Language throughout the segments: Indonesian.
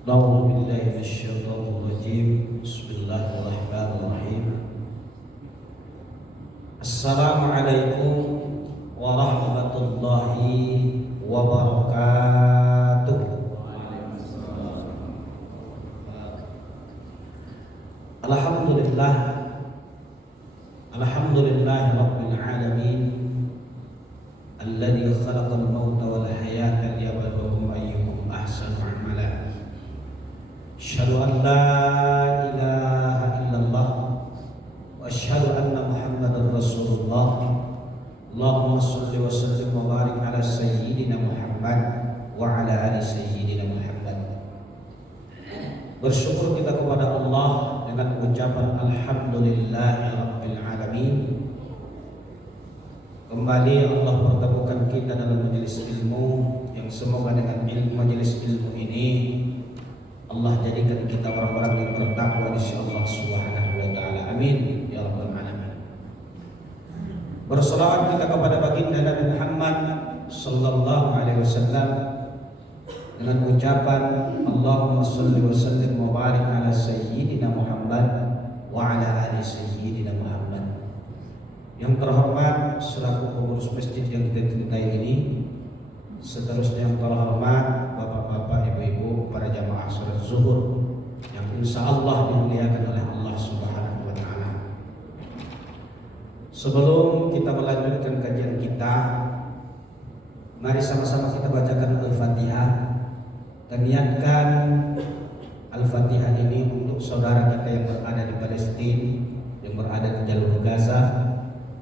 A'udzu billahi minasyaitonir rajim. Bismillahirrahmanirrahim. Assalamualaikum warahmatullahi wabarakatuh. Alhamdulillah. Alhamdulillahi rabbil alamin. Alladzi khalaqal mauta wal hayata liyabluwakum ayyukum ahsanu amala. Asyhadu an la ilaha illallah wa asyhadu anna Muhammadar Rasulullah. Allahumma shalli wa sallim wa barik ala sayyidina Muhammad wa ala ali sayyidina Muhammad. Bersyukur kita kepada Allah dengan ucapan alhamdulillahirabbil alamin. Kembali Allah pertemukan kita dalam majelis ilmu yang semoga dengan majelis ilmu ini Allah jadikan kita orang-orang yang bertakwa di sisi Allah Subhanahu wa taala. Amin ya rabbal alamin. Berselawat kita kepada baginda Nabi Muhammad sallallahu alaihi wasallam dengan ucapan Allahumma shalli wa sallim wa barik ala sayyidina Muhammad wa ala ali sayyidina Muhammad. Yang terhormat selaku pengurus masjid yang kita cintai ini, seterusnya yang terhormat bapak-bapak, ibu-ibu, para jamaah salat zuhur yang insya Allah dimuliakan oleh Allah Subhanahu wa taala. Sebelum kita melanjutkan kajian kita, mari sama-sama kita bacakan Al-Fatihah dan niatkan Al-Fatihah ini untuk saudara kita yang berada di Palestina, yang berada di jalur Gaza.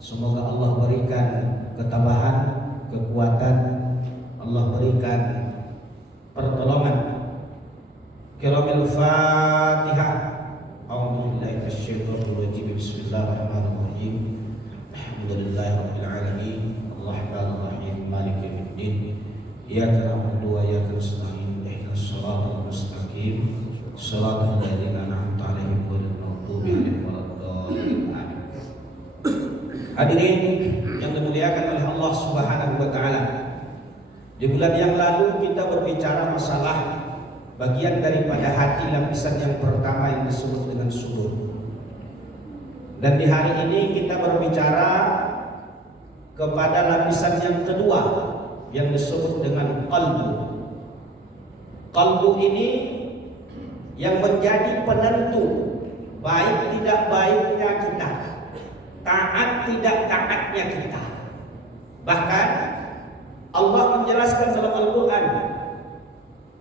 Semoga Allah berikan ketabahan, kekuatan, Allah berikan pertolongan. Kiramil Fatihah. A'udzubillahi minasyaitonir rajim. Bismillahirrahmanirrahim. Alhamdulillahirabbil alamin. Arrahmanir rahim. Maliki yaumiddin. Iyyaka na'budu wa iyyaka nasta'in. Ihdinas shiratal mustaqim. Shiratal ladzina an'amta 'alaihim ghairil maghdubi 'alaihim waladdallin. Hadirin yang dimuliakan oleh Allah Subhanahu wa taala. Di bulan yang lalu kita berbicara masalah bagian daripada hati, lapisan yang pertama yang disebut dengan sudur. Dan di hari ini kita berbicara kepada lapisan yang kedua yang disebut dengan qalbu. Qalbu ini yang menjadi penentu baik tidak baiknya kita, taat tidak taatnya kita. Bahkan Allah menjelaskan dalam Al-Quran,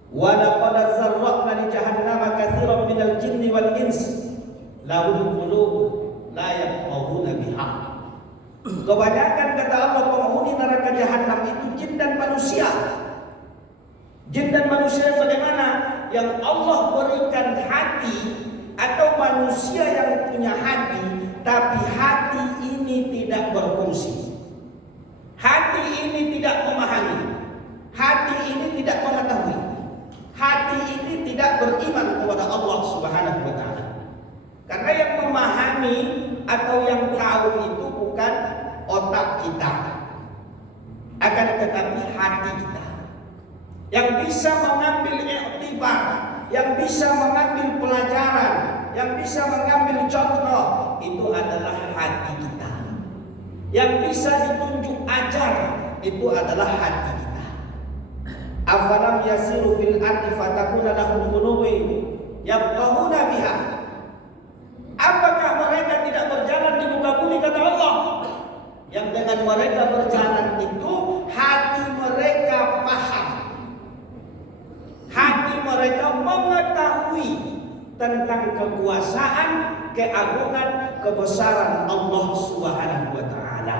wa laqad zarra'na li jahannama katsiran minal jinni wal ins lahum qulub la yafqahuna biha. Kebanyakan kata Allah penghuni neraka jahanam itu jin dan manusia. Jin dan manusia yang bagaimana? Yang Allah berikan hati, atau manusia yang punya hati, tapi hati ini tidak berfungsi. Hati ini tidak memahami. Hati ini tidak mengetahui. Hati ini tidak beriman kepada Allah Subhanahu wa taala. Karena yang memahami atau yang tahu itu bukan otak kita, akan tetapi hati kita. Yang bisa mengambil iktibar, yang bisa mengambil pelajaran, yang bisa mengambil contoh, itu adalah hati kita. Yang bisa ditunjuk ajar, itu adalah hati kita. Afalam yasiru fil ardi fatakuna lahum qulubun yafqahuna biha. Apakah mereka tidak berjalan di muka bumi, kata Allah? Yang dengan mereka berjalan itu hati mereka paham. Hati mereka mengetahui tentang kekuasaan, keagungan, kebesaran Allah Subhanahu wa taala.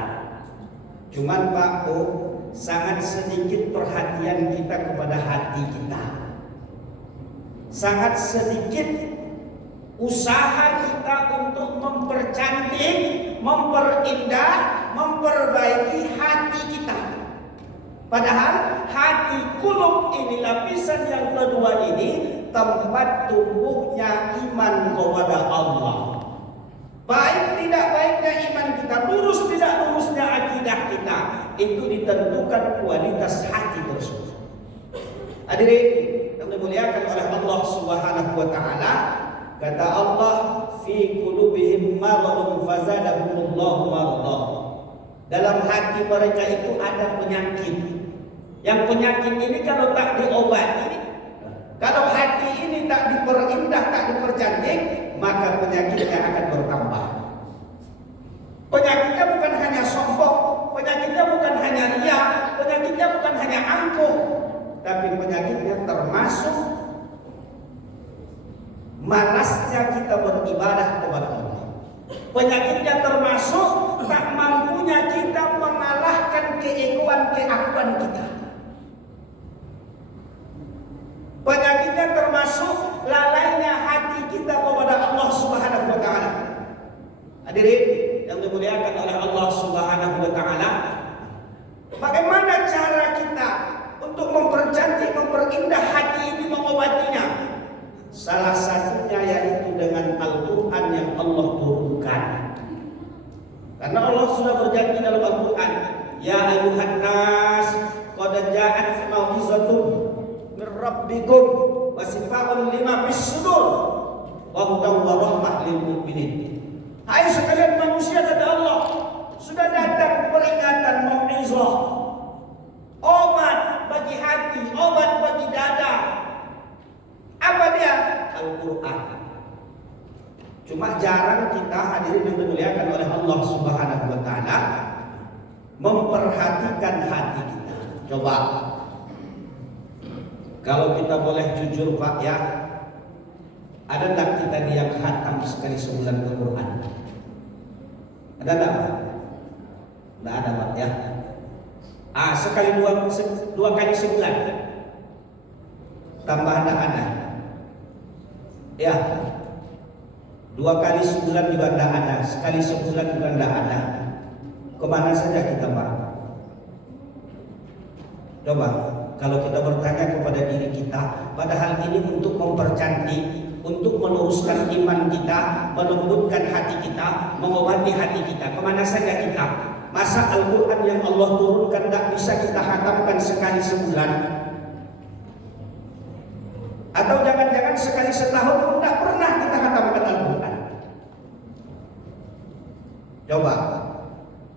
Cuman Pak, sangat sedikit perhatian kita kepada hati kita. Sangat sedikit usaha kita untuk mempercantik, memperindah, memperbaiki hati kita. Padahal hati kulub ini, lapisan yang kedua ini, tempat tumbuhnya iman kepada Allah. Baik tidak baiknya iman kita, lurus tidak lurusnya akidah kita, itu ditentukan kualitas hati tersebut. Hadirin yang dimuliakan oleh Allah wa ta'ala, kata Allah, fi qulubihim maradun fazadahumullahu maradah. Dalam hati mereka itu ada penyakit. Yang penyakit ini kalau tak diobati, kalau hati ini tak diperindah, tak dipercantik, maka penyakitnya akan bertambah. Penyakitnya bukan hanya sombong, penyakitnya bukan hanya riya, penyakitnya bukan hanya angkuh, tapi penyakitnya termasuk malasnya kita beribadah kepada Allah. Penyakitnya termasuk tak mampunya kita mengalahkan keakuan kita. Penyakitnya termasuk lalainya hati kita kepada Allah Subhanahu wa taala. Hadirin yang dimuliakan oleh Allah Subhanahu wa taala, bagaimana cara kita untuk mempercantik, memperindah hati ini, mengobatinya? Salah satunya yaitu dengan Al-Quran yang Allah turunkan. Karena Allah sudah berjanji dalam Al-Quran, ya ayuhan nas, qad ja'at mau'izatun min rabbikum wa shifaa'un lima fis sudur wa hudan wa rahmah lil mu'minin. Hai sekalian manusia, kata Allah, sudah datang peringatan mau'izah, obat bagi hati, obat bagi dada. Apa dia? Al-Quran. Cuma jarang kita, hadirin yang dimuliakan oleh Allah Subhanahu wa taala, memperhatikan hati kita. Coba, kalau kita boleh jujur Pak ya, ada tak kita yang khatam sekali sebulan ke Quran? Ada tak Pak? Tidak ada Pak ya. Sekali dua kali sebulan. Tambah ada. Ya, 2 kali sebulan juga tidak ada, sekali sebulan juga tidak ada. Kemana saja kita Pak? Coba, kalau kita bertanya kepada diri kita, padahal ini untuk mempercantik, untuk meluruskan iman kita, melembutkan hati kita, mengobati hati kita, kemana saja kita? Masa Al-Quran yang Allah turunkan tidak bisa kita khatamkan sekali sebulan? Atau jangan-jangan sekali setahun pun tidak pernah kita khatamkan Al-Quran? Coba,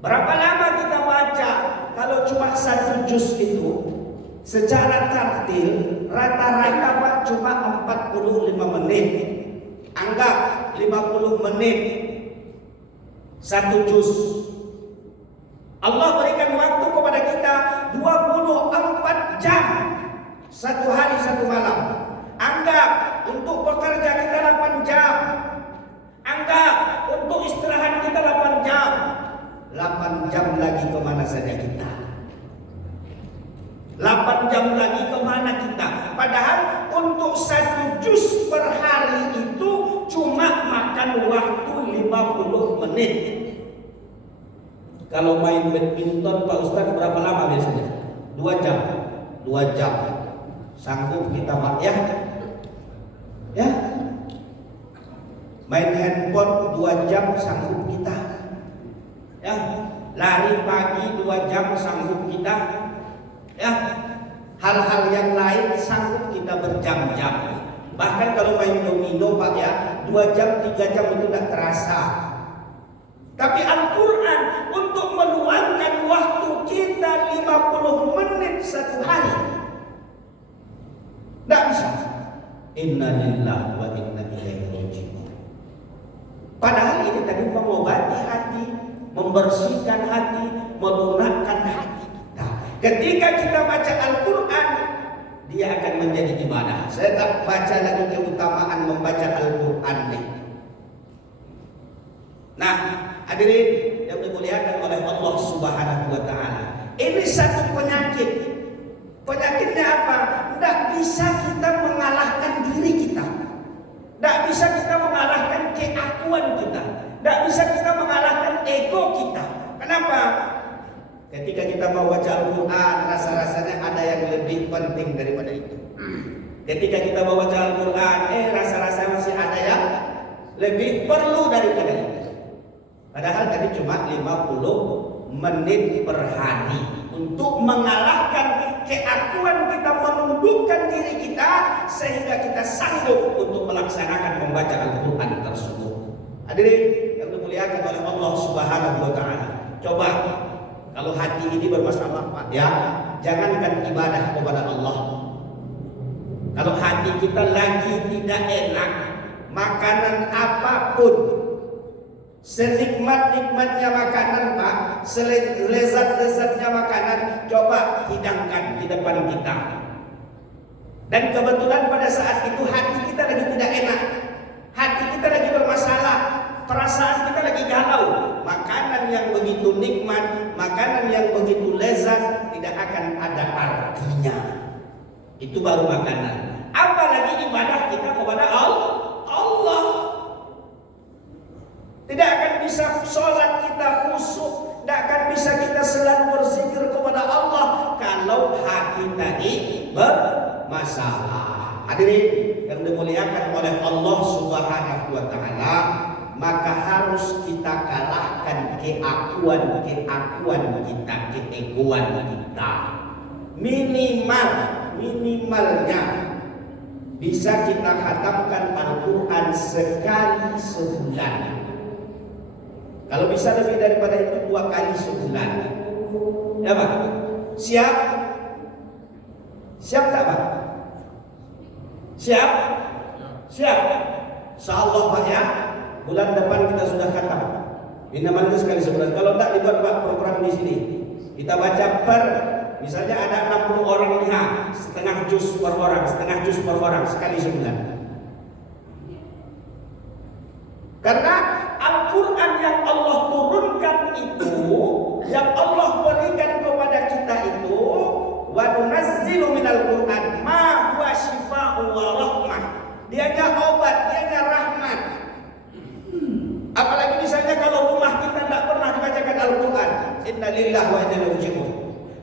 berapa lama kita baca? Kalau cuma 1 juz itu secara tartil rata-rata Pak cuma 45 menit. Anggap 50 menit 1 juz. Allah berikan waktu kepada kita 24 jam, 1 hari 1 malam. Anggap untuk bekerja kita 8 jam. Anggap untuk istirahat kita 8 jam. 8 jam lagi kemana saja kita? 8 jam lagi kemana kita? Padahal untuk 1 juz per hari itu cuma makan waktu 50 menit. Kalau main badminton Pak Ustaz berapa lama biasanya? 2 jam. 2 jam. Sanggup kita Pak ya? Ya, main handphone 2 jam sanggup kita. Ya, lari pagi 2 jam sanggup kita. Ya, hal-hal yang lain sanggup kita berjam-jam. Bahkan kalau main domino Pak ya, 2 jam 3 jam itu tidak terasa. Tapi Al-Quran untuk meluangkan waktu kita 50 menit 1 hari, tidak bisa. Inna lillahi wa inna ilaihi raji'un. Padahal ini tadi mengobati hati, membersihkan hati, melunakkan hati kita. Ketika kita baca Al-Quran, dia akan menjadi ibadah. Saya tak baca lagi keutamaan membaca Al-Quran nih. Nah, hadirin yang dimuliakan oleh Allah Subhanahu wa taala, ini satu penyakit. Penyakitnya apa? Tidak bisa kita mengalahkan diri kita. Tidak bisa kita mengalahkan keakuan kita. Tidak bisa kita mengalahkan ego kita. Kenapa? Ketika kita mau baca Al-Quran, rasa-rasanya ada yang lebih penting daripada itu. Ketika kita mau baca Al-Quran, rasa-rasanya masih ada yang lebih perlu daripada itu. Padahal tadi cuma 50 menit per hari untuk mengalahkan keakuan kita, menundukkan diri kita sehingga kita sanggup untuk melaksanakan membaca Al-Quran tersebut. Hadirin yang dimuliakan oleh Allah Subhanahu wa taala. Coba kalau hati ini bermasalah, Pak, ya, jangankan ibadah kepada Allah. Kalau hati kita lagi tidak enak, makanan apapun, senikmat-nikmatnya makanan, Pak, selezat-lezatnya makanan, coba hidangkan di depan kita. Dan kebetulan pada saat itu hati kita lagi tidak enak, hati kita lagi bermasalah, perasaan kita lagi galau. Makanan yang begitu nikmat, makanan yang begitu lezat tidak akan ada artinya. Itu baru makanan. Apalagi ibadah kita kepada Allah. Tidak akan bisa sholat kita khusyuk, tidak akan bisa kita selalu berzikir kepada Allah kalau hati tadi bermasalah. Hadirin yang dimuliakan oleh Allah Subhanahu wa taala, maka harus kita kalahkan keakuan kita, keegoan kita. Minimalnya bisa kita khatamkan Al-Quran sekali sebulan. Kalau bisa lebih daripada itu 2 kali sebulan. Ya Pak? Siap? Siap tak Pak? Siap? Siap? Insyaallah Pak ya. Bulan depan kita sudah khatam. Minimal itu sekali sebulan. Kalau tak dibuat Pak program di sini. Kita baca misalnya ada 60 orang lihat, setengah juz per orang sekali sebulan. Karena Al-Quran yang Allah turunkan itu, yang Allah berikan kepada kita itu, wa nunazzilu minal Qur'an ma huwa shifaa'un wa rahmah. Dianya obat, dianya rahmat. Apalagi misalnya kalau rumah kita tidak pernah dibacakan Al-Quran, inna lillahi wa inna ilaihi raji'un.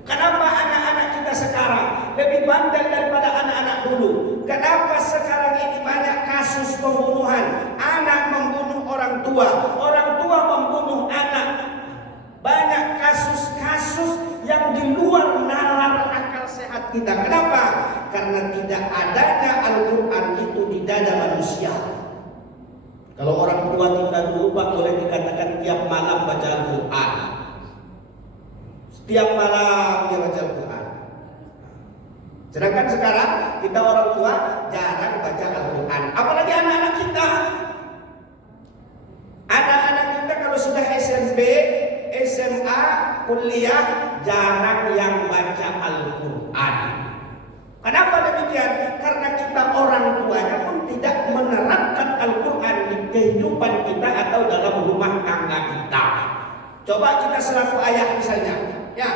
Kenapa anak-anak kita sekarang lebih bandel daripada anak-anak dulu? Kenapa sekarang ini banyak kasus pembunuhan? Anak membunuh orang tua membunuh anak. Banyak kasus-kasus yang di luar nalar akal sehat kita. Kenapa? Karena tidak adanya Al-Quran itu di dada manusia. Kalau orang tua kita dulu Pak, boleh dikatakan tiap malam baca Al-Quran. Setiap malam dia baca Al-Quran. Sedangkan sekarang kita orang tua jarang baca Al-Quran. Apalagi anak-anak kita. Anak-anak kita kalau sudah SMP, SMA, kuliah, jarang yang baca Al-Quran. Kenapa demikian? Karena kita orang tuanya pun tidak menerapkan Al-Quran di kehidupan kita atau dalam rumah tangga kita. Coba kita selaku ayah misalnya, ya,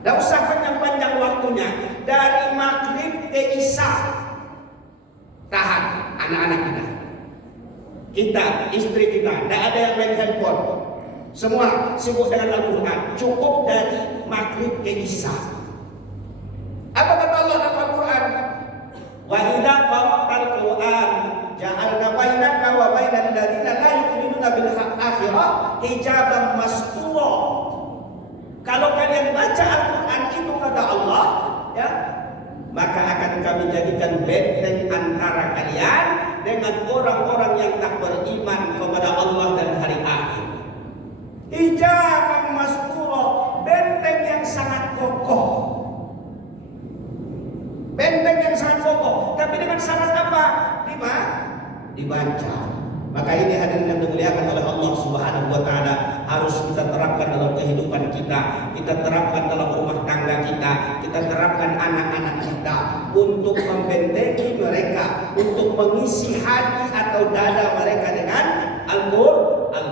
tidak usah panjang-panjang waktunya, dari maghrib ke isya, tahan anak-anak kita, istri kita, tidak ada yang main handphone, semua sibuk dengan Al-Quran, cukup dari maghrib ke isya. Apa kata Allah dalam Al-Quran? Wa idza qara'tal Qur'an ja'alna bainaka wa bainal ladzina la yu'minuna bil akhirah hijaban mastura. Kalau kalian baca Al-Quran itu kata Allah, ya, maka akan kami jadikan benteng antara kalian dengan orang-orang yang tak beriman kepada Allah dan hari akhir. Hijaban mastura, benteng yang sangat kokoh. Benteng yang sangat kokoh, tapi dengan syarat apa? Dibaca. Maka ini hadirin yang dimuliakan oleh Allah Subhanahu wa taala, harus kita terapkan dalam kehidupan kita terapkan dalam rumah tangga kita terapkan anak-anak kita untuk membentengi mereka, untuk mengisi hati atau dada mereka dengan Al-Quran.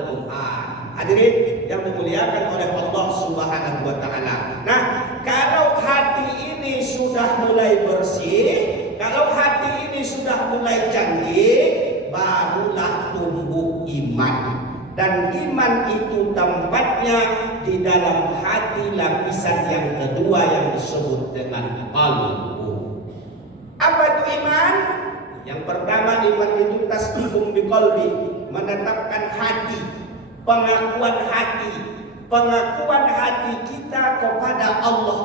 Hadirin yang dimuliakan oleh Allah Subhanahu wa taala. Nah, kalau hati ini sudah mulai bersih, kalau hati ini sudah mulai canggih, barulah tumbuh iman. Dan iman itu tempatnya di dalam hati, lapisan yang kedua yang disebut dengan qalbu. Apa itu iman? Yang pertama, iman itu tasdiqum biqalbi, menetapkan hati, pengakuan hati, pengakuan hati kita kepada Allah.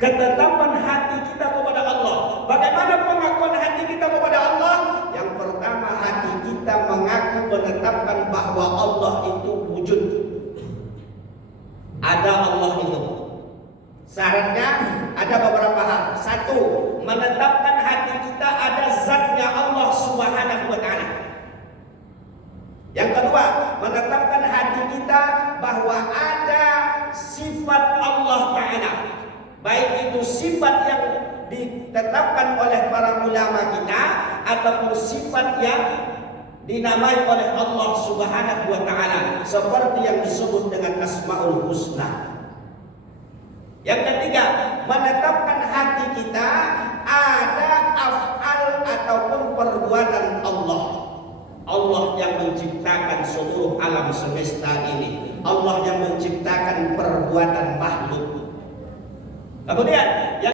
Ketetapan hati kita kepada Allah. Bagaimana pengakuan hati kita kepada Allah? Yang pertama, hati kita mengaku menetapkan bahwa Allah itu wujud. Ada Allah itu. Syaratnya ada beberapa hal. Satu, menetapkan hati kita ada zatnya Allah Subhanahu wa ta'ala. Yang kedua, menetapkan hati kita bahwa ada sifat Allah Ta'ala. Baik itu sifat yang ditetapkan oleh para ulama kita ataupun sifat yang dinamai oleh Allah Subhanahu wa ta'ala, seperti yang disebut dengan Asmaul Husna. Yang ketiga, menetapkan hati